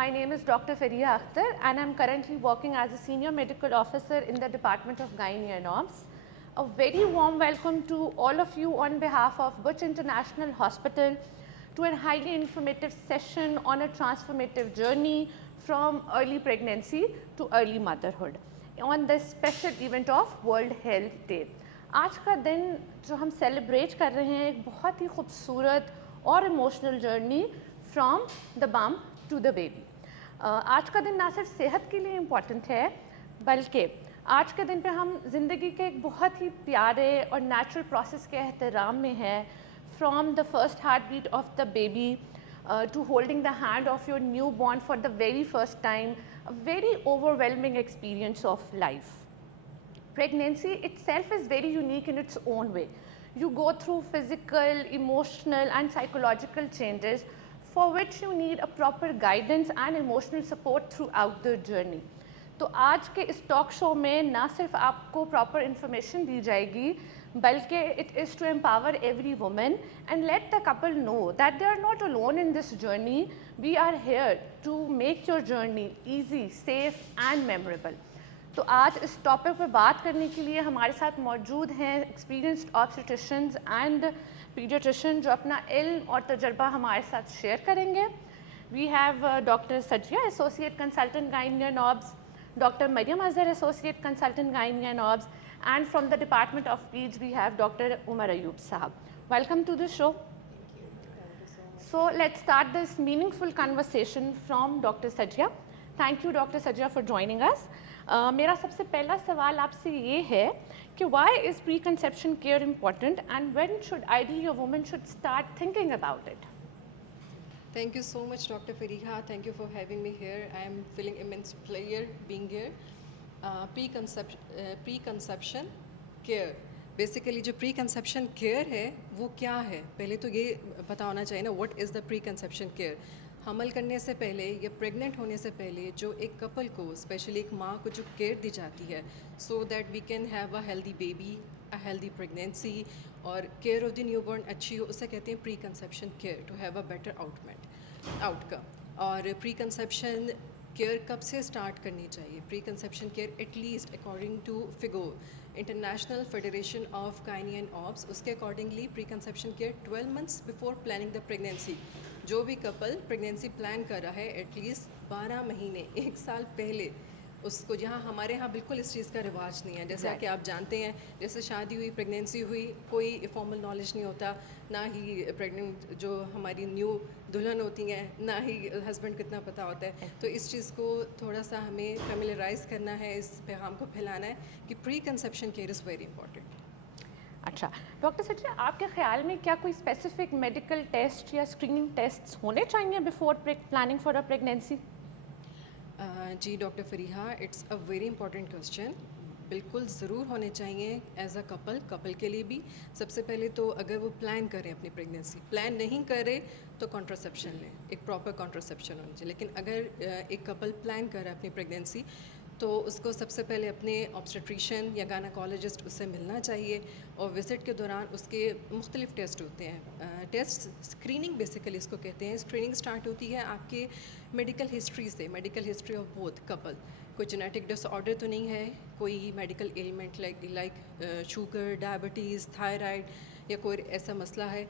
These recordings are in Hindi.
My name is Dr. Fariha Akhtar and I'm currently working as a Senior Medical Officer in the Department of Gynae and Obs. A very warm welcome to all of you on behalf of Butch International Hospital to a highly informative session on a transformative journey from early pregnancy to early motherhood on this special event of World Health Day. आज का दिन जो हम सेलिब्रेट कर रहे हैं एक बहुत ही खूबसूरत और emotional journey from the bump to the baby. आज का दिन ना सिर्फ सेहत के लिए इम्पॉर्टेंट है बल्कि आज के दिन पे हम ज़िंदगी के एक बहुत ही प्यारे और नेचुरल प्रोसेस के एहतराम में हैं, from the first heart beat of the baby to holding the hand of your newborn for the very first time, a very overwhelming experience of life. Pregnancy itself is very unique in its own way. You go through physical, emotional and psychological changes for which you need a proper guidance and emotional support throughout the journey. तो आज के इस टॉक शो में ना सिर्फ आपको प्रॉपर इन्फॉर्मेशन दी जाएगी बल्कि it is to empower every women and let the couple know that they are not alone in this journey. We are here to make your journey easy, safe and memorable. तो आज इस टॉपिक पर बात करने के लिए हमारे साथ मौजूद हैं एक्सपीरियंस्ड ऑब्स्टेट्रिशियंस एंड पीडियाट्रिशियन जो अपना इल्म और तजर्बा हमारे साथ शेयर करेंगे. We have doctor Sajia, associate consultant gynae and obs, Dr. Mariam Azhar, Associate Consultant Gynae and Obs, and from the Department of Peds we have Dr. Umar Ayub Sahab. Welcome to the show. Thank you. Thank you so much. So let's start this meaningful conversation from Dr. Sajia. Thank you Dr. Sajia for joining us. मेरा सबसे पहला सवाल आपसे ये है कि why is preconception care important and when should ideally a woman should start thinking about it? Thank you so much, Dr. Fariha. Thank you for having me here. I am feeling immense pleasure being here. Preconception care. Basically जो प्री कंसेप्शन केयर है वो क्या है, पहले तो ये पता होना चाहिए ना, what is the preconception care. हमल करने से पहले या प्रेग्नेंट होने से पहले जो एक कपल को, स्पेशली एक माँ को जो केयर दी जाती है so that we can have a healthy baby, a healthy pregnancy और केयर ऑफ द न्यूबॉर्न अच्छी हो, उसे कहते हैं preconception care, to have a better outcome. और प्री कंसेप्शन केयर कब से स्टार्ट करनी चाहिए? Preconception care at least according to FIGO, international federation of gynae and obs, उसके accordingly preconception care 12 months before planning the pregnancy. जो भी कपल प्रेगनेंसी प्लान कर रहा है एटलीस्ट 12 महीने, 1 साल पहले उसको, जहाँ हमारे यहाँ बिल्कुल इस चीज़ का रिवाज नहीं है. जैसा कि आप जानते हैं, जैसे शादी हुई, प्रेगनेंसी हुई, कोई फॉर्मल नॉलेज नहीं होता, ना ही प्रेग्नेंट जो हमारी न्यू दुल्हन होती हैं, ना ही हस्बैंड को इतना पता होता है. तो इस चीज़ को थोड़ा सा हमें फेमिलराइज करना है, इस पैगाम को फैलाना है कि preconception care is very important. अच्छा डॉक्टर सचिया, आपके ख्याल में क्या कोई स्पेसिफिक मेडिकल टेस्ट या स्क्रीनिंग टेस्ट होने चाहिए before planning for a pregnancy? जी doctor Fariha, it's a very important question. बिल्कुल ज़रूर होने चाहिए एज अ कपल के लिए भी. सबसे पहले तो अगर वो प्लान करें अपनी प्रेगनेंसी, प्लान नहीं करे तो कॉन्ट्रासेप्शन लें, एक प्रॉपर कॉन्ट्रासेप्शन होनी चाहिए. लेकिन अगर एक कपल प्लान करे अपनी प्रेगनेंसी तो उसको सबसे पहले अपने ऑब्स्टेट्रिशियन या गायनेकोलॉजिस्ट उससे मिलना चाहिए और विज़िट के दौरान उसके मुख्तलिफ़ टेस्ट होते हैं. टेस्ट स्क्रीनिंग बेसिकली इसको कहते हैं. स्क्रीनिंग स्टार्ट होती है आपके मेडिकल हिस्ट्री से, medical history of both couple. कोई जेनेटिक डिसऑर्डर तो नहीं है, कोई medical element like sugar, diabetes, thyroid या कोई ऐसा मसला है.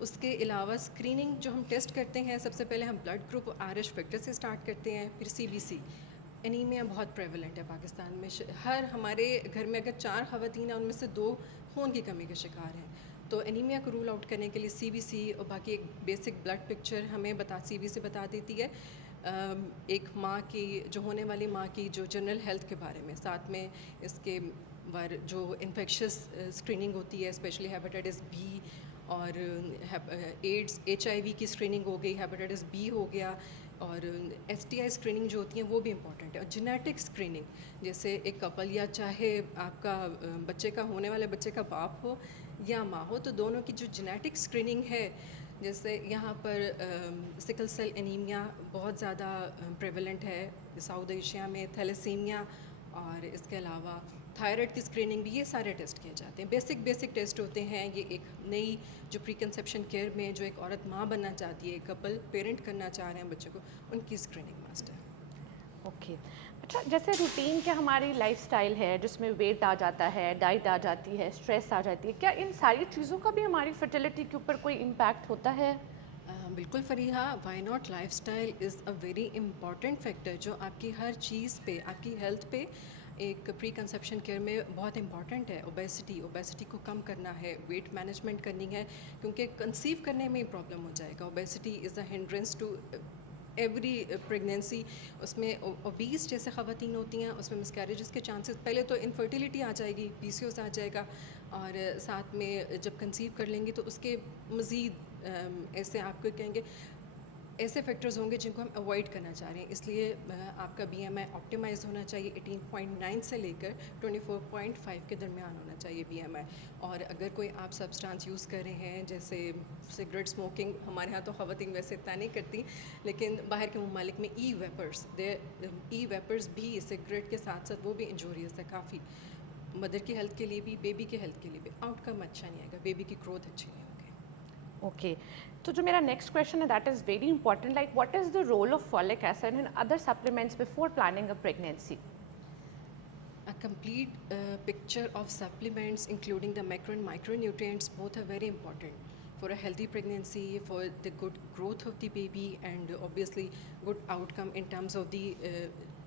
उसके अलावा स्क्रीनिंग जो हम टेस्ट करते हैं, सबसे पहले हम ब्लड ग्रुप आयरिश फैक्टर से स्टार्ट करते हैं, फिर CBC. एनीमिया बहुत प्रेवलेंट है पाकिस्तान में. हर हमारे घर में अगर 4 ख़वातीन हैं, उनमें से 2 खून की कमी के शिकार हैं. तो एनीमिया को रूल आउट करने के लिए CBC और बाकी एक बेसिक ब्लड पिक्चर हमें CBC बता देती है एक माँ की, जो होने वाली माँ की जो जनरल हेल्थ के बारे में. साथ में इसके जो इन्फेक्शस स्क्रीनिंग होती है, स्पेशली हेपेटाइटिस B और एड्स, HIV की स्क्रीनिंग हो गई, हेपेटाइटिस B हो गया, और STI स्क्रीनिंग जो होती हैं वो भी इम्पॉर्टेंट है. और जेनेटिक स्क्रीनिंग, जैसे एक कपल या चाहे आपका बच्चे का, होने वाले बच्चे का बाप हो या माँ हो, तो दोनों की जो जेनेटिक स्क्रीनिंग है, जैसे यहाँ पर सिकल सेल एनीमिया बहुत ज़्यादा प्रेवलेंट है साउथ एशिया में, थैलेसीमिया, और इसके अलावा थायराइड की स्क्रीनिंग भी, ये सारे टेस्ट किए जाते हैं। बेसिक टेस्ट होते हैं। ये एक नई जो प्री कंसेप्शन केयर में जो एक औरत माँ बनना चाहती है, कपल पेरेंट करना चाह रहे हैं बच्चे को, उनकी स्क्रीनिंग मस्ट है। ओके। अच्छा, जैसे रूटीन के हमारी लाइफस्टाइल है जिसमें वेट आ जाता है, डाइट आ जाती है, स्ट्रेस आ जाती है, क्या इन सारी चीज़ों का भी हमारी फर्टिलिटी के ऊपर कोई इम्पैक्ट होता है? बिल्कुल Fariha, why not, lifestyle is a very important factor जो आपकी हर चीज़ पे, आपकी हेल्थ पे एक प्री कंसेप्शन केयर में बहुत इंपॉर्टेंट है। ओबेसिटी को कम करना है, वेट मैनेजमेंट करनी है, क्योंकि कंसीव करने में प्रॉब्लम हो जाएगा। Obesity is a hindrance to every pregnancy. उसमें ओबीस जैसे ख़वातीन होती हैं, उसमें मिसकैरेजेस के चांसेस, पहले तो इनफर्टिलिटी आ जाएगी, पीसीओएस आ जाएगा, और साथ में जब कंसीव कर लेंगे तो उसके मज़ीद ऐसे आपको कहेंगे ऐसे फैक्टर्स होंगे जिनको हम अवॉइड करना चाह रहे हैं। इसलिए आपका बीएमआई ऑप्टिमाइज होना चाहिए। 18.9 से लेकर 24.5 के दरमियान होना चाहिए बीएमआई। और अगर कोई आप सब्सटेंस यूज़ कर रहे हैं, जैसे सिगरेट स्मोकिंग, हमारे यहाँ तो ख़वातीन वैसे इतना नहीं करती, लेकिन बाहर के ममालिक में ई वेपर्स भी सिगरेट के साथ साथ वो भी इंजूरियस है काफ़ी, मदर की हेल्थ के लिए भी, बेबी की हेल्थ के लिए भी। आउटकम अच्छा नहीं आएगा, बेबी की ग्रोथ अच्छी नहीं होगी। ओके, तो जो मेरा नेक्स्ट क्वेश्चन है that is very important, like what is the role of folic acid and other supplements before planning a pregnancy? A complete picture of supplements, including the macro and micronutrients, both are very important for a healthy pregnancy, for the good growth of the baby, and obviously good outcome in terms of the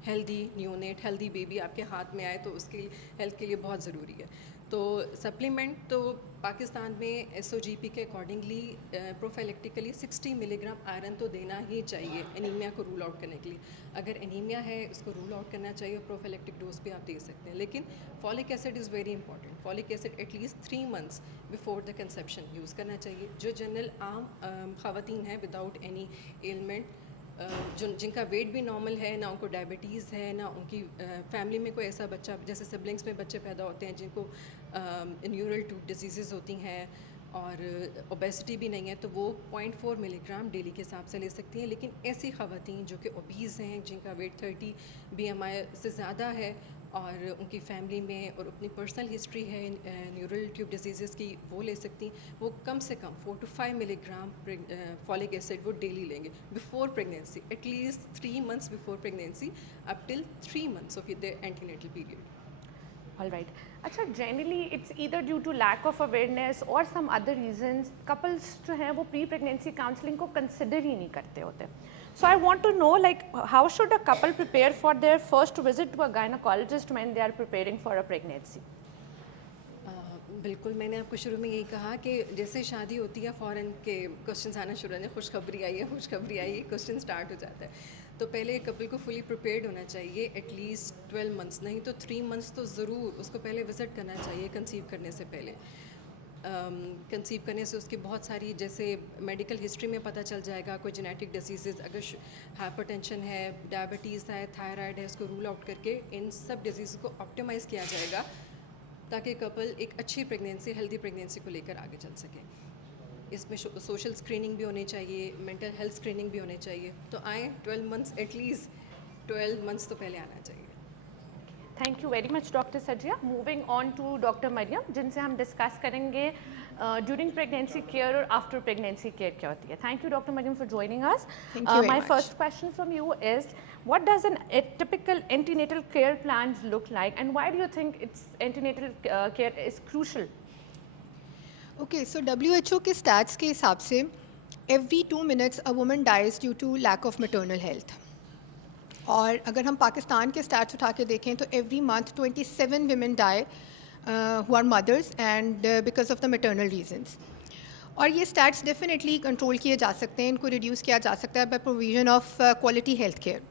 healthy neonate, healthy baby आपके हाथ में आए तो उसके हेल्थ के लिए बहुत ज़रूरी है। तो सप्लीमेंट तो पाकिस्तान में एसओजीपी के अकॉर्डिंगली प्रोफाइलेक्टिकली 60 मिलीग्राम आयरन तो देना ही चाहिए एनीमिया को रूल आउट करने के लिए। अगर एनीमिया है उसको रूल आउट करना चाहिए, प्रोफाइलेक्टिक डोज भी आप दे सकते हैं। लेकिन folic acid is very important. Folic acid at least 3 months before the conception use करना चाहिए। जो जनरल आम ख़वातीन हैं विदाउट एनी एलमेंट, जिनका वेट भी नॉर्मल है, ना उनको डायबिटीज़ है, ना उनकी फैमिली में कोई ऐसा बच्चा, जैसे सिबलिंग्स में बच्चे पैदा होते हैं जिनको न्यूरल ट्यूब डिजीज़ होती हैं और ओबेसिटी भी नहीं है, तो वो 0.4 मिलीग्राम डेली के हिसाब से ले सकती हैं। लेकिन ऐसी ख़वातीन जो कि ओबीज़ हैं, जिनका वेट 30 बीएमआई से ज़्यादा है और उनकी फैमिली में और अपनी पर्सनल हिस्ट्री है न्यूरल ट्यूब डिजीज़ की, वो ले सकती हैं। वो कम से कम 4 to 5 मिलीग्राम फॉलिक एसिड वो डेली लेंगे before pregnancy, at least 3 months before pregnancy, up till 3 months of the antenatal period. All right. अच्छा, generally it's either due to lack of awareness or some other reasons, couples जो हैं वो प्री प्रेगनेंसी काउंसलिंग को कंसिडर ही नहीं करते होते. So I want to know, like, how should a couple prepare for their first visit to a gynecologist when they are preparing for a pregnancy? बिल्कुल, मैंने आपको शुरू में यही कहा कि जैसे शादी होती है फ़ौरन के क्वेश्चंस आना शुरू होते हैं, खुशखबरी आई है, खुशखबरी आई है, क्वेश्चन स्टार्ट हो जाता है। तो पहले कपल को फुली प्रिपेयर्ड होना चाहिए, एटलीस्ट 12 months, नहीं तो 3 months तो ज़रूर उसको पहले विज़िट करना चाहिए कंसीव करने से पहले। कंसीव करने से उसकी बहुत सारी जैसे मेडिकल हिस्ट्री में पता चल जाएगा, कोई जेनेटिक डिजीज़, अगर हाइपरटेंशन है, डायबिटीज़ है, थायराइड है, उसको रूल आउट करके इन सब डिजीज़ को ऑप्टिमाइज़ किया जाएगा ताकि कपल एक अच्छी प्रेगनेंसी, हेल्दी प्रेगनेंसी को लेकर आगे चल सके। इसमें सोशल स्क्रीनिंग भी होनी चाहिए, मेंटल हेल्थ स्क्रीनिंग भी होनी चाहिए। तो आए 12 months, एटलीस्ट 12 months तो पहले आना चाहिए। Thank you very much doctor Sajiya. Moving on to doctor Mariyam, जिनसे हम डिस्कस करेंगे ड्यूरिंग प्रेगनेंसी केयर और आफ्टर प्रेगनेंसी केयर क्या होती है. Thank you doctor Mariyam for joining us. My first question from you is, what does a typical antenatal care plans look like and why do you think it's antenatal care is crucial? Okay, so WHO के stats के हिसाब से every 2 minutes a woman dies due to lack of maternal health. और अगर हम पाकिस्तान के स्टैट्स उठा के देखें तो every month 27 women die who are mothers and because of the maternal reasons. और ये स्टैट्स डेफिनेटली कंट्रोल किए जा सकते हैं, इनको रिड्यूस किया जा सकता है by provision of quality health care.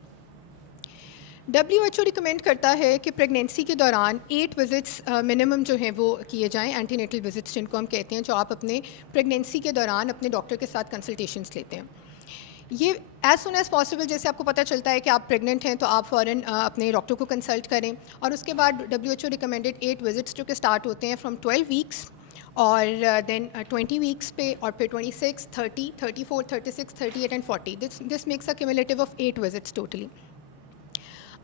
WHO recommend करता है कि प्रेगनेंसी के दौरान 8 विज़िट्स मिनिमम जो हैं वो किए जाएं, एंटीनेटल विज़िट्स जिनको हम कहते हैं, जो आप अपने प्रेगनेंसी के दौरान अपने डॉक्टर के साथ कंसल्टेशंस लेते हैं. ये एज़ सुन एज़ पॉसिबल, जैसे आपको पता चलता है कि आप प्रेग्नेंट हैं तो आप फ़ौरन अपने डॉक्टर को कंसल्ट करें. और उसके बाद WHO रिकमेंडेड 8 विज़िट्स जो कि स्टार्ट होते हैं फ्रॉम 12 weeks और देन 20 weeks पे, और फिर 26, 30, 34, 36, 38 and 40. This makes a cumulative of 8 visits totally.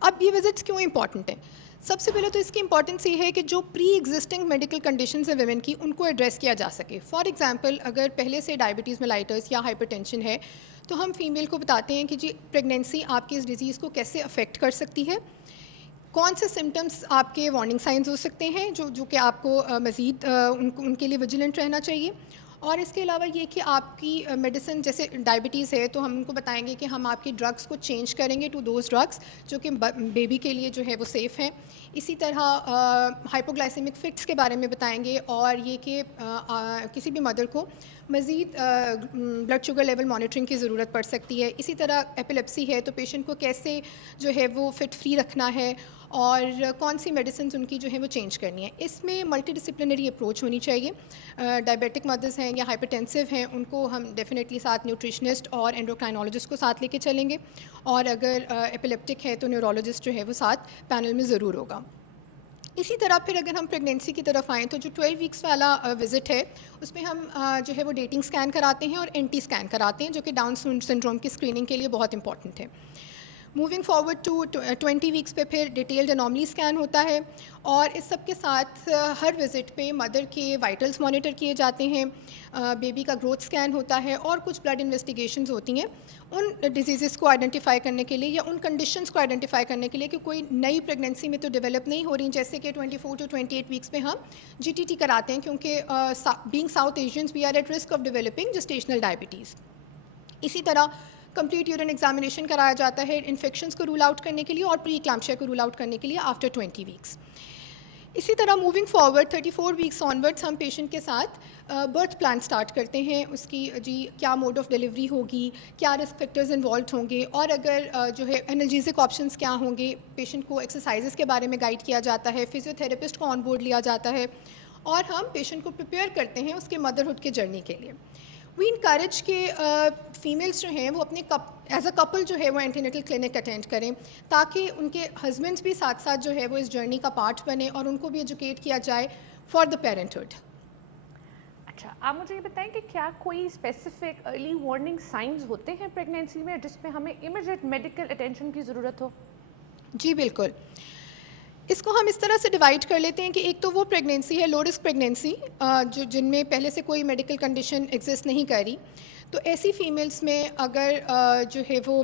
अब ये विज़िट्स क्यों इंपॉर्टेंट हैं? सबसे पहले तो इसकी इंपॉर्टेंस ये है कि जो प्री एग्जिस्टिंग मेडिकल कंडीशंस है वुमेन की, उनको एड्रेस किया जा सके। फॉर एग्जांपल, अगर पहले से डायबिटीज़ मेलाइटस या हाइपरटेंशन है, तो हम फीमेल को बताते हैं कि जी प्रेगनेंसी आपकी इस डिज़ीज़ को कैसे अफेक्ट कर सकती है, कौन से सिम्टम्स आपके वार्निंग साइंस हो सकते हैं जो कि आपको मज़ीद उनके लिए विजिलेंट रहना चाहिए। और इसके अलावा ये कि आपकी मेडिसिन, जैसे डायबिटीज़ है तो हम उनको बताएंगे कि हम आपकी ड्रग्स को चेंज करेंगे टू दोज ड्रग्स जो कि बेबी के लिए जो है वो सेफ़ हैं। इसी तरह हाइपोग्लाइसेमिक फिट्स के बारे में बताएंगे, और ये कि किसी भी मदर को मज़ीद ब्लड शुगर लेवल मॉनिटरिंग की ज़रूरत पड़ सकती है। इसी तरह एपिलेप्सी है तो पेशेंट को कैसे जो है वो फिट फ्री रखना है, और कौन सी मेडिसिन उनकी जो है वो चेंज करनी है। इसमें मल्टी डिसिप्लिनरी अप्रोच होनी चाहिए। डायबिटिक मदर्स हैं या हाइपरटेंसिव हैं, उनको हम डेफिनेटली साथ न्यूट्रिशनिस्ट और एंडोक्राइनोलॉजिस्ट को साथ लेके चलेंगे, और अगर एपिलेप्टिक है तो न्यूरोलॉजिस्ट जो है वो साथ पैनल में ज़रूर होगा। इसी तरह फिर अगर हम प्रेगनेंसी की तरफ आएँ तो जो 12 वीक्स वाला विज़िट है, उसमें हम जो है वो डेटिंग स्कैन कराते हैं और एंटी स्कैन कराते हैं, जो कि डाउन सिंड्रोम की स्क्रीनिंग के लिए बहुत इंपॉर्टेंट है। मूविंग फॉरवर्ड टू 20 वीक्स पे फिर डिटेल्ड एनॉमली स्कैन होता है, और इस सब के साथ हर विज़िट पे मदर के वाइटल्स मॉनिटर किए जाते हैं, बेबी का ग्रोथ स्कैन होता है, और कुछ ब्लड इन्वेस्टिगेशंस होती हैं उन डिजीज़ को आइडेंटिफाई करने के लिए या उन कंडीशंस को आइडेंटिफाई करने के लिए कि कोई नई प्रेगनेंसी में तो डेवलप नहीं हो रही, जैसे कि 24 टू 28 वीक्स पे हम जीटीटी कराते हैं, क्योंकि being South Asians we are at risk of developing gestational diabetes. इसी तरह कंप्लीट यूरिन एग्जामिनेशन कराया जाता है इन्फेक्शंस को रूल आउट करने के लिए और प्री क्लैम्पशिया को रूल आउट करने के लिए आफ्टर 20 वीक्स। इसी तरह मूविंग फॉरवर्ड 34 वीक्स ऑनवर्ड्स हम पेशेंट के साथ बर्थ प्लान स्टार्ट करते हैं, उसकी जी क्या मोड ऑफ डिलीवरी होगी, क्या रिस्क फैक्टर्स इन्वॉल्व होंगे, और अगर जो है एनाल्जेसिक ऑप्शंस क्या होंगे। पेशेंट को एक्सरसाइजेस के बारे में गाइड किया जाता है, फिजियोथेरेपिस्ट को ऑन बोर्ड लिया जाता है, और हम पेशेंट को प्रिपेयर करते हैं उसके मदरहुड के जर्नी के लिए। वी इनकरेज के फीमेल्स जो हैं वो अपने एज अ कपल जो है वो एंटीनेटल क्लिनिक अटेंड करें, ताकि उनके हस्बैंड्स भी साथ साथ जो है वो इस जर्नी का पार्ट बने और उनको भी एजुकेट किया जाए फॉर द पेरेंटहुड। अच्छा, आप मुझे ये बताएं कि क्या कोई स्पेसिफिक अर्ली वार्निंग साइंस होते हैं प्रेगनेंसी में जिसमें हमें इमीडिएट मेडिकल अटेंशन की ज़रूरत हो? जी बिल्कुल। इसको हम इस तरह से डिवाइड कर लेते हैं कि एक तो वो प्रेगनेंसी है लो रिस्क प्रेगनेंसी, जो जिनमें पहले से कोई मेडिकल कंडीशन एग्जिस्ट नहीं कर रही। तो ऐसी फीमेल्स में अगर जो है वो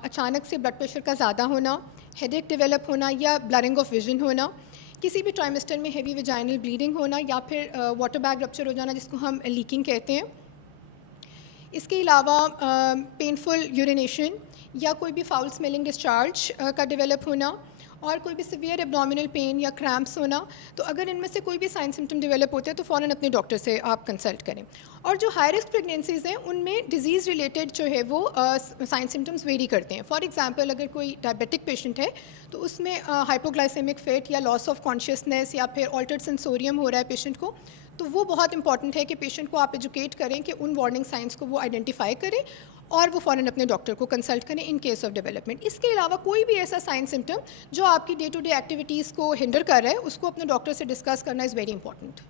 अचानक से ब्लड प्रेशर का ज़्यादा होना, हेडेक डेवलप होना या ब्लरिंग ऑफ विजन होना, किसी भी ट्राइमेस्टर में हेवी वेजाइनल ब्लीडिंग होना, या फिर वाटर बैग रप्चर हो जाना जिसको हम लीकिंग कहते हैं। इसके अलावा पेनफुल यूरिनेशन या कोई भी फाउल स्मेलिंग डिस्चार्ज का डेवलप होना, और कोई भी सिवियर एब्डोमिनल पेन या क्रैम्प्स होना। तो अगर इनमें से कोई भी साइन सिम्टम डेवलप होते हैं तो फ़ौरन अपने डॉक्टर से आप कंसल्ट करें। और जो हाई रिस्क प्रेगनेंसीज़ हैं उनमें डिजीज़ रिलेटेड जो है वो साइन सिम्टम्स वेरी करते हैं। फॉर एग्जांपल, अगर कोई डायबिटिक पेशेंट है तो उसमें हाइपोग्लाइसेमिक फिट या लॉस ऑफ कॉन्शियसनेस या फिर ऑल्टर्ड सेंसोरियम हो रहा है पेशेंट को, तो वो बहुत इंपॉर्टेंट है कि पेशेंट को आप एजुकेट करें कि उन वार्निंग साइंस को वो आइडेंटिफाई करें और वो फ़ौरन अपने डॉक्टर को कंसल्ट करें इन केस ऑफ डेवलपमेंट। इसके अलावा कोई भी ऐसा साइन सिम्टम जो आपकी डे टू डे एक्टिविटीज़ को हिंडर कर रहा है, उसको अपने डॉक्टर से डिस्कस करना is very important.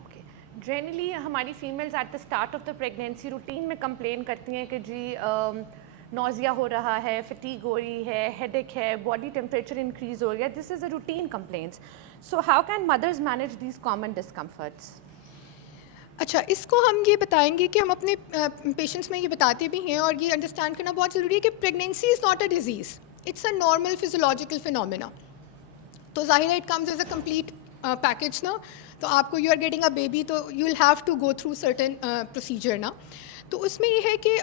Okay, generally हमारी females at the start of the pregnancy routine में कंप्लेन करती हैं कि जी नोज़िया हो रहा है, फटीग हो रही है, हेडेक है, बॉडी टेम्परेचर इंक्रीज हो गया। This is a routine complaints. So how can mothers manage these common discomforts? अच्छा, इसको हम ये बताएंगे कि हम अपने पेशेंट्स में ये बताते भी हैं, और ये अंडरस्टैंड करना बहुत ज़रूरी है कि pregnancy is not a disease, it's a normal physiological phenomena. तो ज़ाहिर है it comes as a complete package ना। तो आपको you are getting a baby, तो you will have to go through certain procedure ना। तो उसमें ये है कि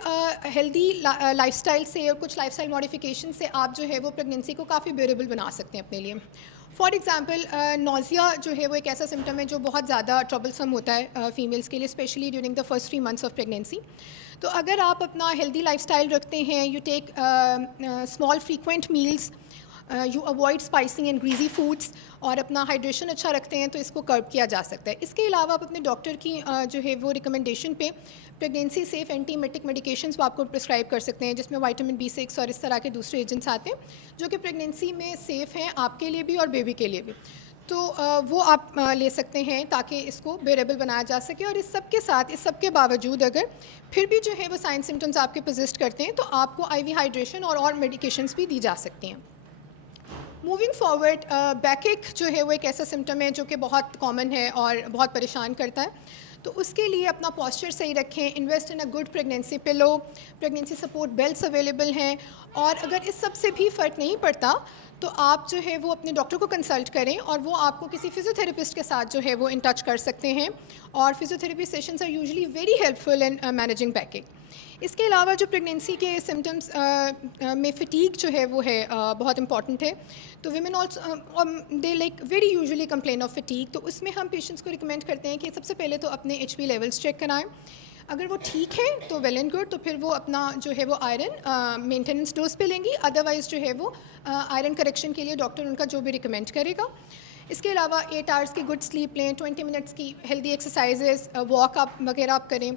हेल्दी लाइफस्टाइल से और कुछ लाइफस्टाइल मॉडिफिकेशन से आप जो है वो प्रेगनेंसी को काफ़ी बेरेबल बना सकते हैं अपने लिए। फॉर एग्जांपल, नोज़िया जो है वो एक ऐसा सिम्टम है जो बहुत ज़्यादा ट्रबलसम होता है फीमेल्स के लिए, specially during the first 3 months of pregnancy. तो अगर आप अपना हेल्दी लाइफस्टाइल रखते हैं, you take small frequent meals, you avoid spicing and greasy foods, और अपना हाइड्रेशन अच्छा रखते हैं, तो इसको कर्ब किया जा सकता है। इसके अलावा आप अपने डॉक्टर की जो है वो रिकमेंडेशन पे प्रेगनेंसी सेफ एंटीमेटिक मेडिकेशंस वो आपको प्रिस्क्राइब कर सकते हैं, जिसमें विटामिन B6 और इस तरह के दूसरे एजेंट्स आते हैं जो कि प्रेगनेंसी में सेफ़ हैं आपके लिए भी और बेबी के लिए भी। तो वो आप ले सकते हैं ताकि इसको बेरेबल बनाया जा सके। और इस सब के साथ, इस सब के बावजूद अगर फिर भी जो है वो साइन सिम्टम्स आपके परसिस्ट करते हैं तो आपको IV हाइड्रेशन और मेडिकेशंस भी दी जा सकती हैं। मूविंग फॉरवर्ड, बैकएक जो है वो एक ऐसा सिम्टम है जो कि बहुत कॉमन है और बहुत परेशान करता है। तो उसके लिए अपना पोस्चर सही रखें, invest in a good pregnancy pillow, pregnancy support belts available हैं। और अगर इस सब से भी फ़र्क नहीं पड़ता तो आप जो है वो अपने डॉक्टर को कंसल्ट करें और वो आपको किसी फिजियोथेरेपिस्ट के साथ जो है वो इन टच कर सकते हैं। और physiotherapy sessions are usually very helpful in managing backache. इसके अलावा जो प्रेगनेंसी के सिम्टम्स में फटीग जो है वो है बहुत इंपॉर्टेंट है। तो women also they like very usually complain of fatigue. तो उसमें हम पेशेंट्स को रिकमेंड करते हैं कि सबसे पहले तो अपने HB लेवल्स चेक कराएं। अगर वो ठीक है तो वेल एंड गुड, तो फिर वो अपना जो है वो आयरन मेंटेनेंस डोज पे लेंगी। अदरवाइज़ जो है वो आयरन करेक्शन के लिए डॉक्टर उनका जो भी रिकमेंड करेगा। इसके अलावा 8 आवर्स की गुड स्लीप लें, 20 मिनट्स की हेल्दी एक्सरसाइजेस, वॉक आप वगैरह आप करें।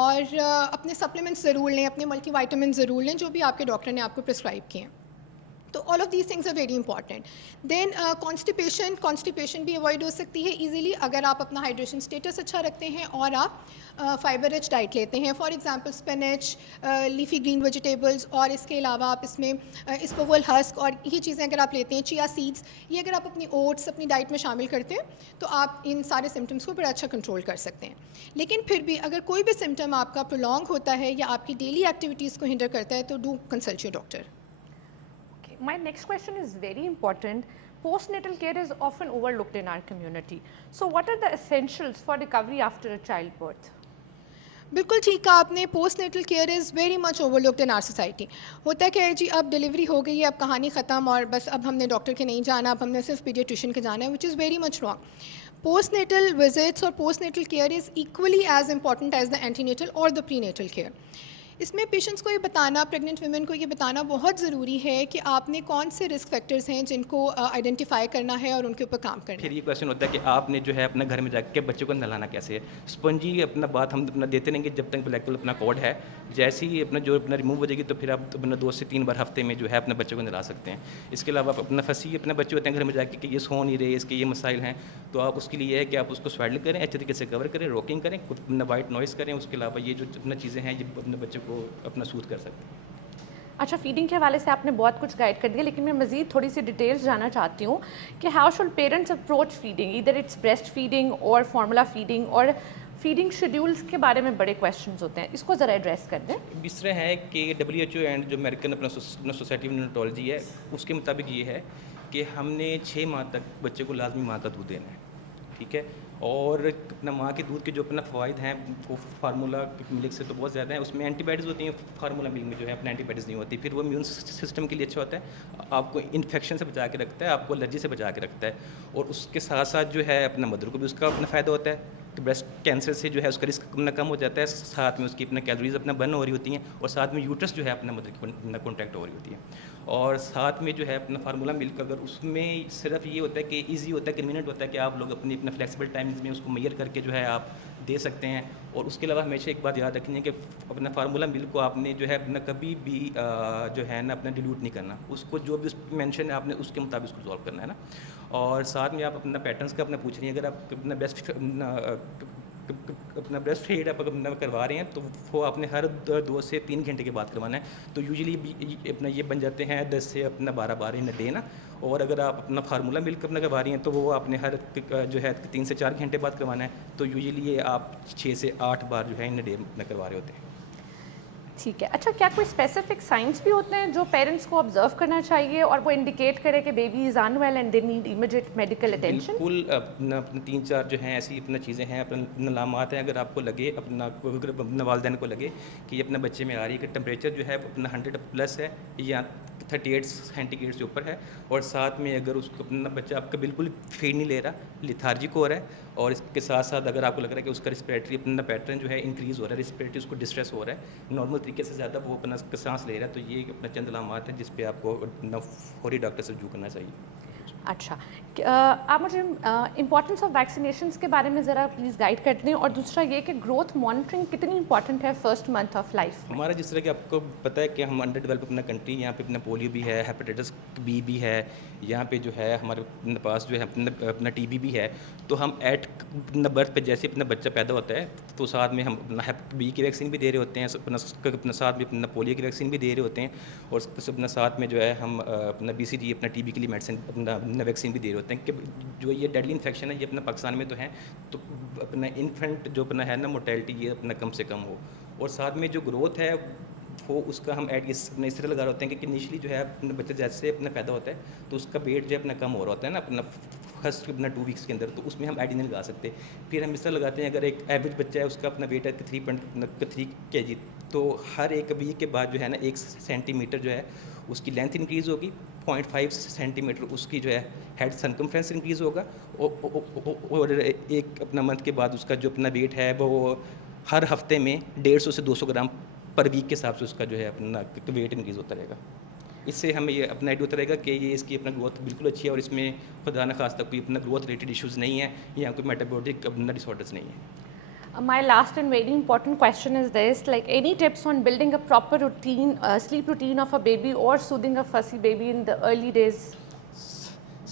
और अपने सप्लीमेंट्स ज़रूर लें, अपने मल्टीविटामिन ज़रूर लें जो भी आपके डॉक्टर ने आपको प्रिस्क्राइब किए हैं। तो all of these things are very important. Then constipation भी अवॉइड हो सकती है ईजिली अगर आप अपना हाइड्रेशन स्टेटस अच्छा रखते हैं और आप फाइबर रिच डाइट लेते हैं। For example spinach, leafy green vegetables, और इसके अलावा आप इसमें इसबगोल हस्क और ये चीज़ें अगर आप लेते हैं, चिया सीड्स, ये अगर आप अपनी ओट्स अपनी डाइट में शामिल करते हैं तो आप इन सारे सिम्टम्स को बड़ा अच्छा कंट्रोल कर सकते हैं। लेकिन फिर भी अगर कोई भी सिम्टम आपका प्रोलॉन्ग होता है या आपकी डेली एक्टिविटीज़ को हिंडर करता है तो do consult your doctor. My next question is very important. Postnatal care is often overlooked in our community. So, what are the essentials for recovery after a childbirth? बिल्कुल ठीक कहा आपने। Postnatal care is very much overlooked in our society. होता क्या है जी, अब डिलीवरी हो गई है, अब कहानी ख़त्म और बस अब हमने डॉक्टर के नहीं जाना, अब हमने सिर्फ पीडियाट्रिशियन के जाना है, which is very much wrong. Postnatal visits और postnatal care is equally as important as the antenatal और द प्री नेटल केयर। इसमें पेशेंट्स को ये बताना, प्रेग्नेंट वुमेन को ये बताना बहुत ज़रूरी है कि आपने कौन से रिस्क फैक्टर्स हैं जिनको आइडेंटिफाई करना है और उनके ऊपर काम करना फिर है। ये क्वेश्चन होता है कि आपने जो है अपने घर में जाके बच्चे को नहलाना कैसे है। स्पंजी अपना बात हम अपना देते रहेंगे जब तक बिल्कुल अपना कोड है। जैसे ही अपना जो अपना रिमूव हो जाएगी तो फिर आप अपना 2 से 3 बार हफ्ते में जो है अपने बच्चे को नहला सकते हैं। इसके अलावा आप अपना फंसी अपने बच्चे होते हैं घर में जाके कि ये सो नहीं रहे, इसके ये मसाइल हैं, तो आप उसके लिए है कि आप उसको स्वेडल करें, अच्छे तरीके से कवर करें, रॉकिंग करें, अपना वाइट नॉइस करें। उसके अलावा ये जो अपना चीज़ें हैं ये अपने बच्चे को अपना सूद कर सकते हैं। अच्छा, फीडिंग के हवाले से आपने बहुत कुछ गाइड कर दिया, लेकिन मैं मज़ीद थोड़ी सी डिटेल्स जानना चाहती हूँ कि how should parents approach feeding, इधर इट्स ब्रेस्ट फीडिंग और फार्मूला फीडिंग, और फीडिंग शेड्यूल्स के बारे में बड़े क्वेश्चंस होते हैं, इसको ज़रा एड्रेस कर दें। इस तरह है कि WHO एंड जो अमेरिकन अपना सोसाइटी ऑफ न्यूरोलॉजी है उसके मुताबिक ये है कि हमने 6 माह तक बच्चे को लाजमी माँ का दूध देना है, ठीक है। और अपना माँ के दूध के जो अपना फ़वाइद हैं वो फार्मूला मिल्क से तो बहुत ज़्यादा है। उसमें एंटीबायोटिक्स होती हैं, फार्मूला मिल्क में जो है अपना एंटीबायोटिक्स नहीं होती। फिर वो इम्यून सिस्टम के लिए अच्छा होता है, आपको इन्फेक्शन से बचा के रखता है, आपको एलर्जी से बचा के रखता है। और उसके साथ साथ जो है अपना मदर को भी उसका अपना फ़ायदा होता है कि ब्रेस्ट कैंसर से जो है उसका रिस्क अपना कम हो जाता है। साथ में उसकी अपना कैलोरीज अपना बर्न हो रही होती हैं और साथ में यूट्रस जो है अपना मदर की कॉन्टैक्ट हो रही होती है। और साथ में जो है अपना फार्मूला मिल्क अगर उसमें सिर्फ ये होता है कि ईजी होता है, कन्वीनियंट होता है कि आप लोग अपनी अपना फ्लेक्सिबल टाइमिंग्स में उसको मेजर करके जो है आप दे सकते हैं। और उसके अलावा हमेशा एक बात याद रखनी है कि अपना फार्मूला मिल्क को आपने जो है अपना कभी भी जो है ना अपना डिल्यूट नहीं करना, उसको जो भी मेंशन है आपने उसके मुताबिक उसको सॉल्व करना है ना। और साथ में आप अपना पैटर्न्स का अपना पूछ रही हैं, अगर आप अपना ब्रेस्ट फीड आप अपना करवा रहे हैं तो वो आपने हर 2 से 3 घंटे के बाद करवाना है। तो यूजुअली अपना ये बन जाते हैं 10 से अपना 12 बार इन डे ना। और अगर आप अपना फार्मूला मिल्क अपना करवा रही हैं तो वो आपने हर जो है 3 से 4 घंटे बाद करवाना है। तो यूजुअली ये आप 6 से 8 बार जो है इन डे में करवा रहे होते हैं। ठीक है। अच्छा, क्या कोई स्पेसिफिक साइंस भी होते हैं जो पेरेंट्स को ऑब्जर्व करना चाहिए और वो इंडिकेट करे कि baby is unwell and they need immediate medical attention? बिल्कुल अपना 3-4 जो हैं ऐसी अपना चीज़ें हैं, अपना अलामात हैं। अगर आपको लगे अपना वालिदैन को लगे कि ये अपना बच्चे में आ रही है कि टेम्परेचर जो है अपना 100 प्लस है या 38 सेंटीग्रेड से ऊपर है, और साथ में अगर उसको अपना बच्चा आपका बिल्कुल फीड नहीं ले रहा, लिथार्जिक हो रहा है, और इसके साथ साथ अगर आपको लग रहा है कि उसका रिस्पिरेटरी अपना पैटर्न जो है इंक्रीज़ हो रहा है, रिस्पिरेटरी उसको डिस्ट्रेस हो रहा है, नॉर्मल तरीके से ज़्यादा वो अपना सांस ले रहा है, तो ये अपना चंद अलामात है जिस पे आपको फौरी डॉक्टर से रुजू करना चाहिए। अच्छा, आप मुझे इम्पोर्टेंस ऑफ वैक्सीनेशंस के बारे में ज़रा प्लीज़ गाइड कर दें, और दूसरा ये कि ग्रोथ मॉनिटरिंग कितनी इंपॉर्टेंट है फर्स्ट मंथ ऑफ लाइफ में? हमारा जिस तरह कि आपको पता है कि हम अंडर डेवलप अपना कंट्री, यहाँ पे अपना पोलियो भी है, हेपेटाइटिस बी भी है, यहाँ पे जो है हमारे अपने पास जो है अपना टीबी भी है। तो हम एट अपना बर्थ पे जैसे अपना बच्चा पैदा होता है तो साथ में हम अपना हेप बी की वैक्सीन भी दे रहे होते हैं, अपना साथ में अपना पोलियो की वैक्सीन भी दे रहे होते हैं, और अपना साथ में जो है हम अपना BCG अपना टीबी के लिए मेडिसिन अपना वैक्सीन भी दे रहे होते हैं कि जो ये डेडली इन्फेक्शन है ये अपना पाकिस्तान में तो है, तो अपना इन्फेंट जो अपना है ना मोर्टेलिटी ये अपना कम से कम हो। और साथ में जो ग्रोथ है वो उसका हम एड इस तरह लगा रहे होते हैं कि इनिशली जो है अपना बच्चा जैसे अपना पैदा होता है तो उसका वेट जो है अपना कम हो रहा होता है ना अपना फर्स्ट अपना 2 वीक्स के अंदर, तो उसमें हम एड नहीं लगा सकते। फिर हम इस तरह लगाते हैं अगर एक एवरेज बच्चा है उसका अपना वेट है 3.3 kg, तो हर एक वीक के बाद जो है ना 1 सेंटीमीटर जो है उसकी लेंथ इंक्रीज़ होगी, 0.5 सेंटीमीटर उसकी जो है हेड सरकमफ्रेंस इंक्रीज़ होगा, और एक अपना मंथ के बाद उसका जो अपना वेट है वो हर हफ्ते में 150 से 200 ग्राम पर वीक के हिसाब से उसका जो है अपना वेट इंक्रीज़ होता रहेगा। इससे हमें ये अपना आइडिया होता रहेगा कि ये इसकी अपना ग्रोथ बिल्कुल अच्छी है और इसमें खुदा न खास्ता कोई अपना ग्रोथ रिलेटेड इश्यूज़ नहीं है या कोई मेटाबॉलिक अपना डिसऑर्डर्स नहीं है। My last and very important question is this, like any tips on building a proper routine, sleep routine of a baby or soothing a fussy baby in the early days?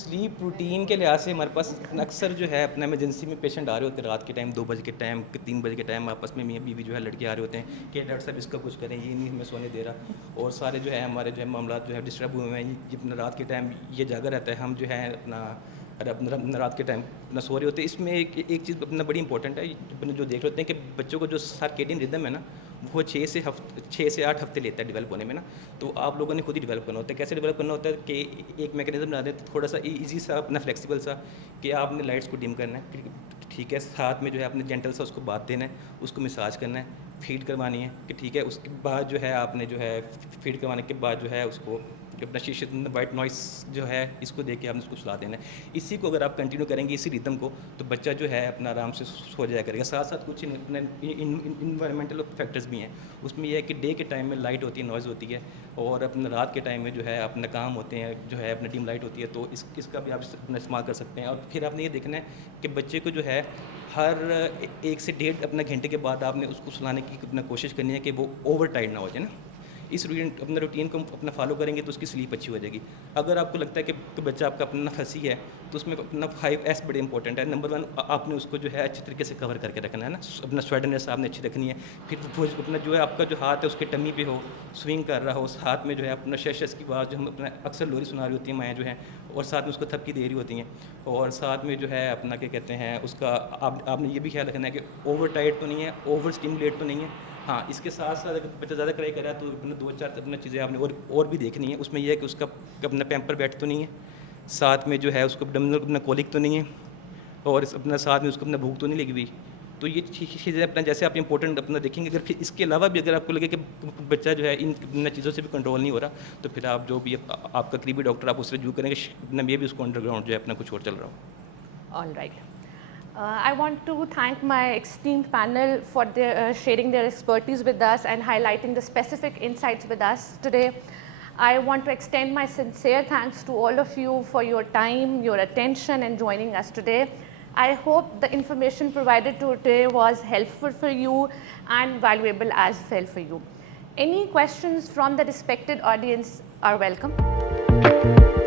Sleep routine के लिहाज से हमारे पास अक्सर जो है अपना इमरजेंसी में पेशेंट आ रहे होते हैं रात के टाइम, 2 बजे के टाइम, 3 बजे के टाइम, आपस में मियाँ बीवी जो है लड़के आ रहे होते हैं कि डॉक्टर साहब इसका कुछ करें, ये नहीं हमें सोने दे रहा, और सारे जो है हमारे जो है मामला जो है डिस्टर्ब हुए हैं, ये अपना रात के टाइम ये जागा रहता है, हम जो है अपना रात के टाइम अपना सो रहे होते हैं। इसमें एक चीज़ अपना बड़ी इंपॉर्टेंट है, अपने जो देख लेते हैं कि बच्चों को जो सर्केडियन रिदम है ना वो 6 से 8 हफ्ते लेता है डेवलप होने में ना, तो आप लोगों ने खुद ही डेवलप करना होता है। कैसे डेवलप करना होता है कि एक मैकेनिज्म बना दें थोड़ा सा ईजी सा अपना फ्लेक्सिबल सा, कि आपने लाइट्स को डिम करना है, ठीक है, साथ में जो है अपने जेंटल सा उसको बात देना है, उसको मसाज करना है, फीड करवानी है कि ठीक है, उसके बाद जो है आपने जो है फीड करवाने के बाद जो है उसको जो अपना शीशे वाइट नॉइस जो है इसको देख के आपने उसको सुला देना है। इसी को अगर आप कंटिन्यू करेंगे इसी रिदम को, तो बच्चा जो है अपना आराम से सो जाया करेगा। साथ साथ कुछ अपने इन्वायरमेंटल फैक्टर्स भी हैं, उसमें यह है कि डे के टाइम में लाइट होती है, नॉइज़ होती है, और अपना रात के टाइम में जो है अपना काम होते हैं जो है अपना डिम लाइट होती है, तो इसका भी आप अपना इस्तेमाल कर सकते हैं। और फिर आपने ये देखना है कि बच्चे को जो है हर 1 से 1.5 अपना घंटे के बाद आपने उसको सुलाने की अपना कोशिश करनी है कि वो ओवर टाइट ना हो जाए ना। इस रूटीन को अपना फॉलो करेंगे तो उसकी स्लीप अच्छी हो जाएगी। अगर आपको लगता है कि बच्चा आपका अपना फंसी है तो उसमें अपना 5S बड़े इंपॉर्टेंट है। नंबर 1 आपने उसको जो है अच्छी तरीके से कवर करके रखना है ना, अपना स्वेडनेस आपने अच्छी रखनी है। फिर वो अपना जो है आपका जो हाथ है उसके टमी पे हो, स्विंग कर रहा हो, हाथ में जो है अपना शश की आवाज़ जो हम अपना अक्सर लोरी सुना रही होती हैं माएँ जो हैं, और साथ में उसको थपकी दे रही होती हैं, और साथ में जो है अपना क्या कहते हैं उसका आपने ये भी ख्याल रखना है कि ओवर टाइट तो नहीं है, ओवर स्टिमुलेट तो नहीं है। हाँ, इसके साथ साथ अगर बच्चा ज़्यादा क्राई कर रहा है तो अपना 2-4 अपना चीज़ें आपने और भी देखनी है। उसमें यह है कि उसका अपना पैम्पर बैठ तो नहीं है, साथ में जो है उसको abdominal अपना कोलिक तो नहीं है, और अपना साथ में उसको अपना भूख तो नहीं लगी हुई। तो ये चीज़ें अपना जैसे आप इंपॉर्टेंट अपना देखेंगे। अगर फिर इसके अलावा भी अगर आपको लगे कि बच्चा जो है इन चीज़ों से भी कंट्रोल नहीं हो रहा, तो फिर आप जो भी आपका करीबी डॉक्टर आप उससे रजू करेंगे, ये भी उसको अंडरग्राउंड जो है अपना कुछ और चल रहा हो। All right. I want to thank my esteemed panel for sharing their expertise with us and highlighting the specific insights with us today. I want to extend my sincere thanks to all of you for your time, your attention, and joining us today. I hope the information provided today was helpful for you and valuable as well for you. Any questions from the respected audience are welcome.